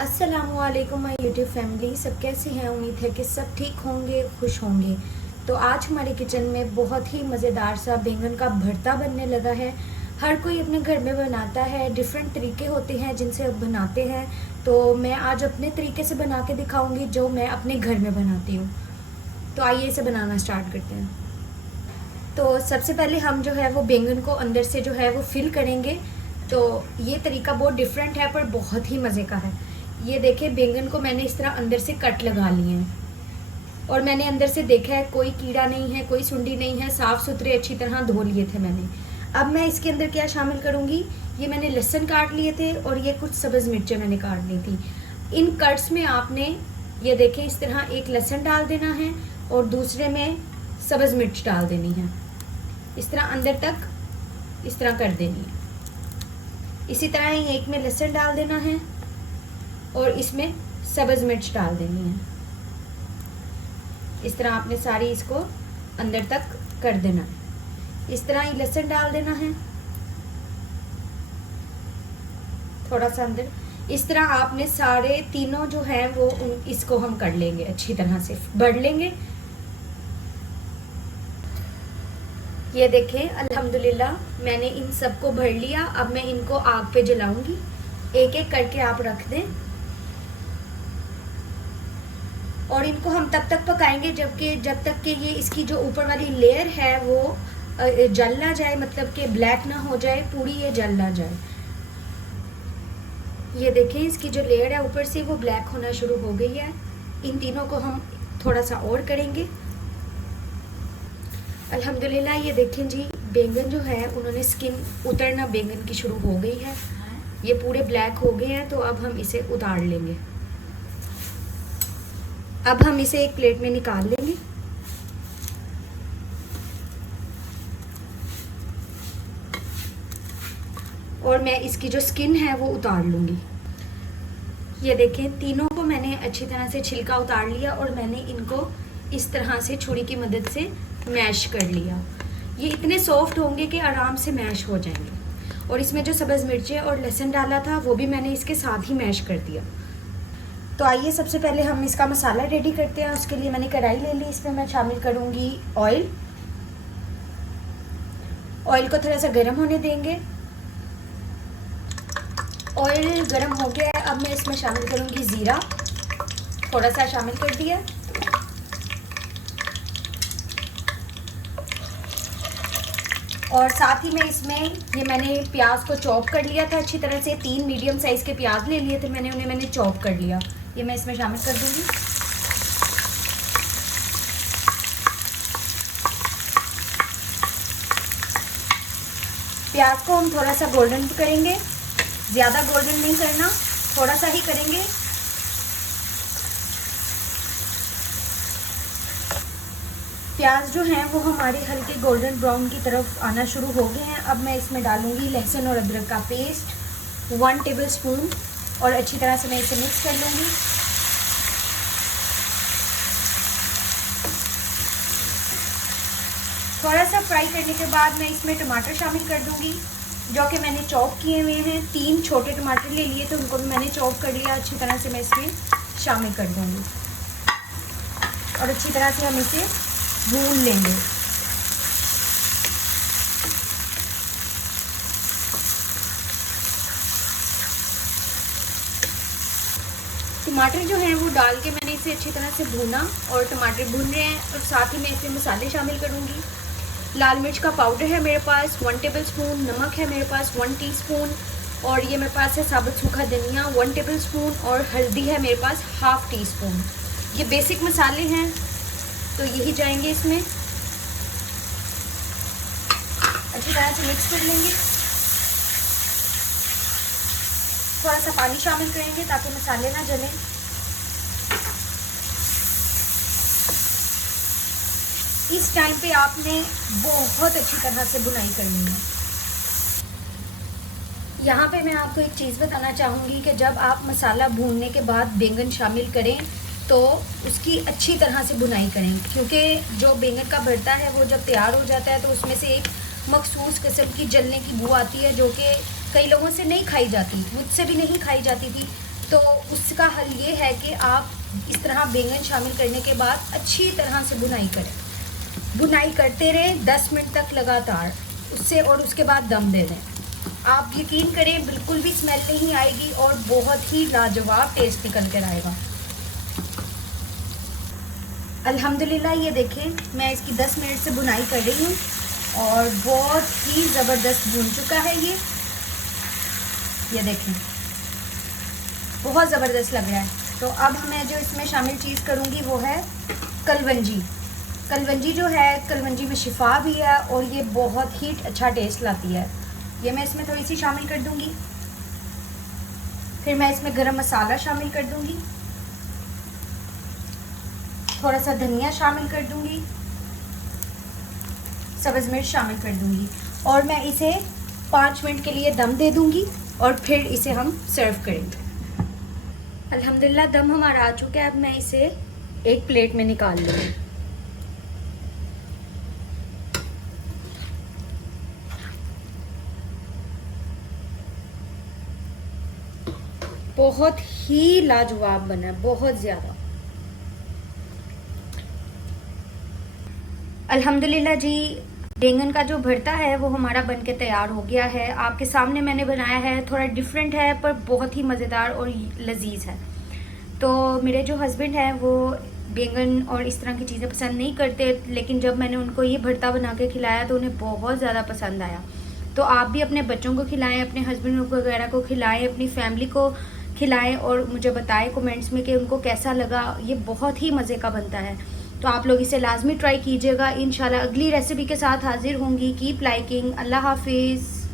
अस्सलामुअलैकुम my YouTube family. सब कैसे हैं? उम्मीद है कि सब ठीक होंगे, खुश होंगे। तो आज हमारे किचन में बहुत ही मज़ेदार सा बैंगन का भरता बनने लगा है। हर कोई अपने घर में बनाता है, डिफरेंट तरीके होते हैं जिनसे अब बनाते हैं। तो मैं आज अपने तरीके से बना के दिखाऊंगी जो मैं अपने घर में बनाती हूँ। तो आइए इसे बनाना स्टार्ट करते हैं। तो सबसे पहले हम जो है वो बैंगन को अंदर से जो है वो फिल करेंगे। तो ये तरीका बहुत डिफरेंट है पर बहुत ही मज़े का है। ये देखिए, बैंगन को मैंने इस तरह अंदर से कट लगा लिए हैं और मैंने अंदर से देखा है कोई कीड़ा नहीं है, कोई सुंडी नहीं है, साफ़ सुथरे अच्छी तरह धो लिए थे मैंने। अब मैं इसके अंदर क्या शामिल करूँगी, ये मैंने लहसुन काट लिए थे और ये कुछ सब्ज़ मिर्चें मैंने काट ली थी। इन कट्स में आपने ये देखें इस तरह एक लहसुन डाल देना है और दूसरे में सब्ज़ मिर्च डाल देनी है। इस तरह अंदर तक इस तरह कर देनी है। इसी तरह ही एक में लहसुन डाल देना है और इसमें सब्ज़ मिर्च डाल देनी है। इस तरह आपने सारी इसको अंदर तक कर देना है। इस तरह ही लहसुन डाल देना है थोड़ा सा अंदर। इस तरह आपने सारे तीनों जो हैं वो इसको हम कर लेंगे, अच्छी तरह से भर लेंगे। ये देखें, अल्हम्दुलिल्लाह मैंने इन सबको भर लिया। अब मैं इनको आग पे जलाऊंगी। एक एक करके आप रख दें और इनको हम तब तक पकाएंगे जब तक कि ये इसकी जो ऊपर वाली लेयर है वो जल ना जाए, मतलब कि ब्लैक ना हो जाए, पूरी ये जल ना जाए। ये देखें, इसकी जो लेयर है ऊपर से वो ब्लैक होना शुरू हो गई है। इन तीनों को हम थोड़ा सा और करेंगे। अल्हम्दुलिल्लाह ये देखें जी, बैंगन जो है उन्होंने स्किन उतरना बैंगन की शुरू हो गई है। ये पूरे ब्लैक हो गए हैं। तो अब हम इसे उतार लेंगे। अब हम इसे एक प्लेट में निकाल लेंगे। और मैं इसकी जो स्किन है वो उतार लूँगी। ये देखें, तीनों को मैंने अच्छी तरह से छिलका उतार लिया और मैंने इनको इस तरह से छुरी की मदद से मैश कर लिया। ये इतने सॉफ्ट होंगे कि आराम से मैश हो जाएंगे। और इसमें जो सब्ज़ मिर्चें और लहसुन डाला था वो भी मैंने इसके साथ ही मैश कर दिया। तो आइए सबसे पहले हम इसका मसाला रेडी करते हैं। उसके लिए मैंने कढ़ाई ले ली। इसमें मैं शामिल करूँगी ऑयल। ऑयल को थोड़ा सा गर्म होने देंगे। ऑयल गर्म हो गया है। अब मैं इसमें शामिल करूँगी ज़ीरा। थोड़ा सा शामिल कर दिया। और साथ ही मैं इसमें ये मैंने प्याज को चॉप कर लिया था अच्छी तरह से। 3 मीडियम साइज़ के प्याज ले लिए थे मैंने, उन्हें मैंने चॉप कर लिया। ये मैं इसमें शामिल कर दूंगी। प्याज को हम थोड़ा सा गोल्डन करेंगे, ज़्यादा गोल्डन नहीं करना, थोड़ा सा ही करेंगे। प्याज जो हैं वो हमारे हल्के गोल्डन ब्राउन की तरफ आना शुरू हो गए हैं। अब मैं इसमें डालूंगी लहसुन और अदरक का पेस्ट 1 टेबलस्पून और अच्छी तरह से मैं इसे मिक्स कर लूँगी। थोड़ा सा फ्राई करने के बाद मैं इसमें टमाटर शामिल कर दूँगी जो कि मैंने चॉप किए हुए हैं। 3 छोटे टमाटर ले लिए तो उनको भी मैंने चॉप कर लिया। अच्छी तरह से मैं इसमें शामिल कर दूँगी और अच्छी तरह से हम इसे भून लेंगे। टमाटर जो हैं वो डाल के मैंने इसे अच्छी तरह से भूना और टमाटर भून रहे हैं। और साथ ही मैं इसमें मसाले शामिल करूँगी। लाल मिर्च का पाउडर है मेरे पास 1 टेबलस्पून, नमक है मेरे पास 1 टीस्पून और ये मेरे पास है साबुत सूखा धनिया 1 टेबलस्पून और हल्दी है मेरे पास 1/2 टीस्पून। ये बेसिक मसाले हैं तो यही जाएंगे इसमें। अच्छी तरह से मिक्स कर लेंगे। थोड़ा सा पानी शामिल करेंगे ताकि मसाले ना जलें। इस टाइम पे आपने बहुत अच्छी तरह से बुनाई करनी है। यहाँ पे मैं आपको एक चीज़ बताना चाहूँगी कि जब आप मसाला भूनने के बाद बैंगन शामिल करें तो उसकी अच्छी तरह से बुनाई करें, क्योंकि जो बैंगन का भरता है वो जब तैयार हो जाता है तो उसमें से एक मखसूस किस्म की जलने की बू आती है जो कि कई लोगों से नहीं खाई जाती, मुझसे भी नहीं खाई जाती थी। तो उसका हल ये है कि आप इस तरह बैंगन शामिल करने के बाद अच्छी तरह से बुनाई करें। बुनाई करते रहें 10 मिनट तक लगातार उससे, और उसके बाद दम दे दें। आप यकीन करें बिल्कुल भी स्मेल नहीं आएगी और बहुत ही लाजवाब टेस्ट निकल कर आएगा। अल्हम्दुलिल्लाह ये देखें मैं इसकी 10 मिनट से बुनाई कर रही हूँ और बहुत ही ज़बरदस्त भून चुका है ये देखें बहुत ज़बरदस्त लग रहा है। तो अब मैं जो इसमें शामिल चीज़ करूँगी वो है कलवंजी। कलवंजी जो है, कलवंजी में शिफा भी है और ये बहुत ही अच्छा टेस्ट लाती है। ये मैं इसमें थोड़ी सी शामिल कर दूँगी। फिर मैं इसमें गरम मसाला शामिल कर दूँगी, थोड़ा सा धनिया शामिल कर दूँगी, सब्ज़ मिर्च शामिल कर दूँगी और मैं इसे 5 मिनट के लिए दम दे दूँगी और फिर इसे हम सर्व करेंगे। अल्हम्दुलिल्लाह दम हमारा आ चुका है। अब मैं इसे एक प्लेट में निकाल लूँगी। बहुत ही लाजवाब बना है, बहुत ज़्यादा। अल्हम्दुलिल्लाह जी, बैंगन का जो भरता है वो हमारा बनके तैयार हो गया है। आपके सामने मैंने बनाया है, थोड़ा डिफरेंट है पर बहुत ही मज़ेदार और लजीज है। तो मेरे जो हस्बैंड हैं वो बैंगन और इस तरह की चीज़ें पसंद नहीं करते, लेकिन जब मैंने उनको ये भरता बना के खिलाया तो उन्हें बहुत ज़्यादा पसंद आया। तो आप भी अपने बच्चों को खिलाएं, अपने हस्बैंड वगैरह को खिलाएं, अपनी फैमिली को खिलाएं और मुझे बताएं कमेंट्स में कि उनको कैसा लगा। ये बहुत ही मज़े का बनता है, तो आप लोग इसे लाजमी ट्राई कीजिएगा। इंशाल्लाह अगली रेसिपी के साथ हाजिर होंगी। Keep liking. अल्लाह हाफिज़।